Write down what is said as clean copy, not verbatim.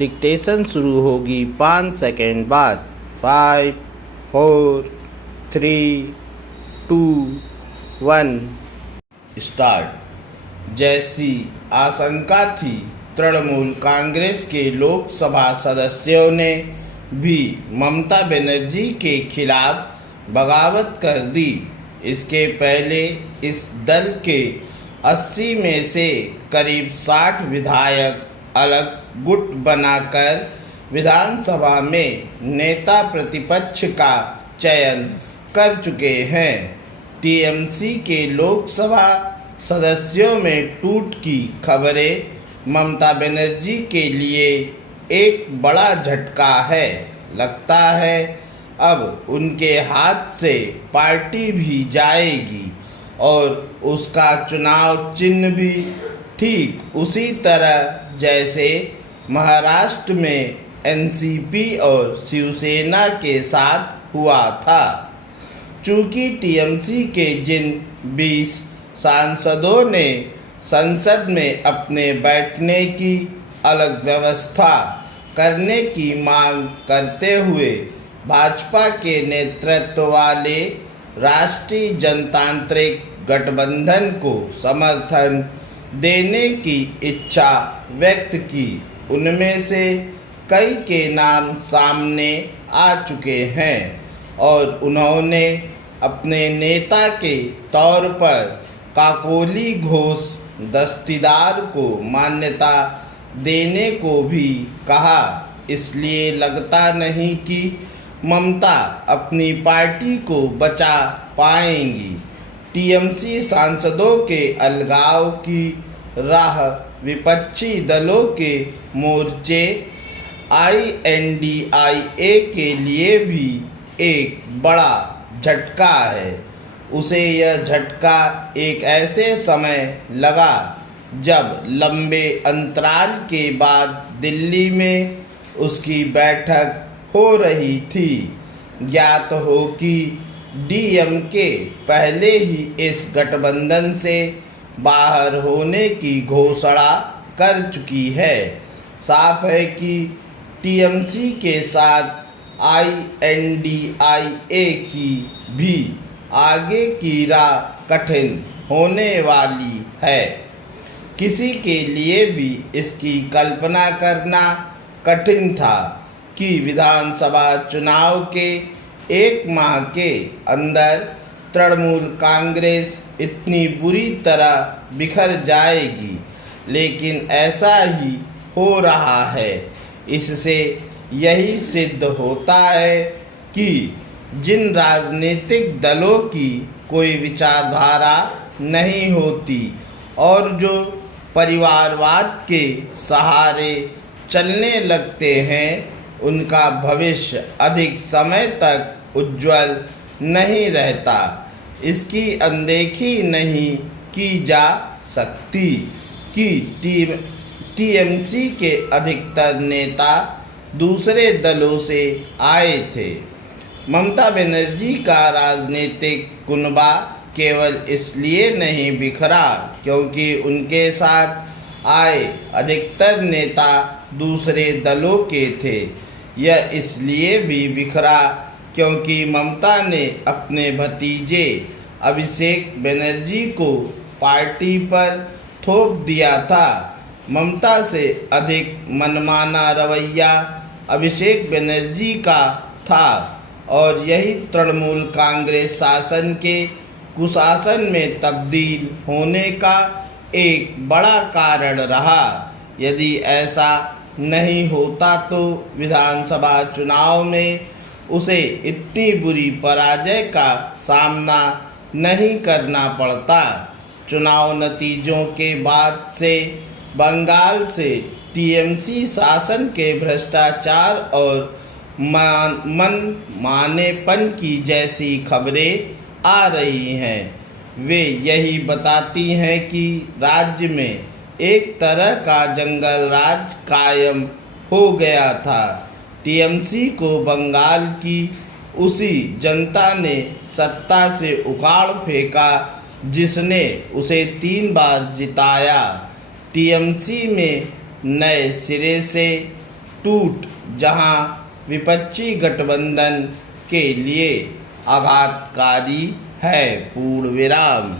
Dictation शुरू होगी 5 second बाद। 5, 4, 3, 2, 1 स्टार्ट। जैसी आशंका थी, तृणमूल कांग्रेस के लोकसभा सदस्यों ने भी ममता बनर्जी के खिलाफ बगावत कर दी। इसके पहले इस दल के 80 में से करीब 60 विधायक अलग गुट बनाकर विधानसभा में नेता प्रतिपक्ष का चयन कर चुके हैं। टीएमसी के लोकसभा सदस्यों में टूट की खबरें ममता बनर्जी के लिए एक बड़ा झटका है। लगता है अब उनके हाथ से पार्टी भी जाएगी और उसका चुनाव चिन्ह भी ठीक उसी तरह जैसे महाराष्ट्र में एनसीपी और शिवसेना के साथ हुआ था। चूँकि टीएमसी के जिन 20 सांसदों ने संसद में अपने बैठने की अलग व्यवस्था करने की मांग करते हुए भाजपा के नेतृत्व वाले राष्ट्रीय जनतांत्रिक गठबंधन को समर्थन देने की इच्छा व्यक्त की, उनमें से कई के नाम सामने आ चुके हैं और उन्होंने अपने नेता के तौर पर काकोली घोष दस्तीदार को मान्यता देने को भी कहा। इसलिए लगता नहीं कि ममता अपनी पार्टी को बचा पाएंगी। टीएमसी सांसदों के अलगाव की राह विपक्षी दलों के मोर्चे INDIA के लिए भी एक बड़ा झटका है। उसे यह झटका एक ऐसे समय लगा जब लंबे अंतराल के बाद दिल्ली में उसकी बैठक हो रही थी। ज्ञात हो कि DMK पहले ही इस गठबंधन से बाहर होने की घोषणा कर चुकी है। साफ है कि टीएमसी के साथ INDIA की भी आगे की राह कठिन होने वाली है। किसी के लिए भी इसकी कल्पना करना कठिन था कि विधानसभा चुनाव के 1 माह के अंदर तृणमूल कांग्रेस इतनी बुरी तरह बिखर जाएगी, लेकिन ऐसा ही हो रहा है। इससे यही सिद्ध होता है कि जिन राजनीतिक दलों की कोई विचारधारा नहीं होती और जो परिवारवाद के सहारे चलने लगते हैं, उनका भविष्य अधिक समय तक उज्जवल नहीं रहता। इसकी अनदेखी नहीं की जा सकती कि टीएमसी के अधिकतर नेता दूसरे दलों से आए थे। ममता बनर्जी का राजनीतिक कुनबा केवल इसलिए नहीं बिखरा क्योंकि उनके साथ आए अधिकतर नेता दूसरे दलों के थे। यह इसलिए भी बिखरा क्योंकि ममता ने अपने भतीजे अभिषेक बनर्जी को पार्टी पर थोप दिया था। ममता से अधिक मनमाना रवैया अभिषेक बनर्जी का था और यही तृणमूल कांग्रेस शासन के कुशासन में तब्दील होने का एक बड़ा कारण रहा। यदि ऐसा नहीं होता तो विधानसभा चुनाव में उसे इतनी बुरी पराजय का सामना नहीं करना पड़ता। चुनाव नतीजों के बाद से बंगाल से टीएमसी शासन के भ्रष्टाचार और मनमानेपन की जैसी खबरें आ रही हैं। वे यही बताती हैं कि राज्य में एक तरह का जंगल राज कायम हो गया था। टीएमसी को बंगाल की उसी जनता ने सत्ता से उखाड़ फेंका जिसने उसे 3 बार जिताया। टीएमसी में नए सिरे से टूट जहां विपक्षी गठबंधन के लिए आघातकारी है। पूर्ण विराम।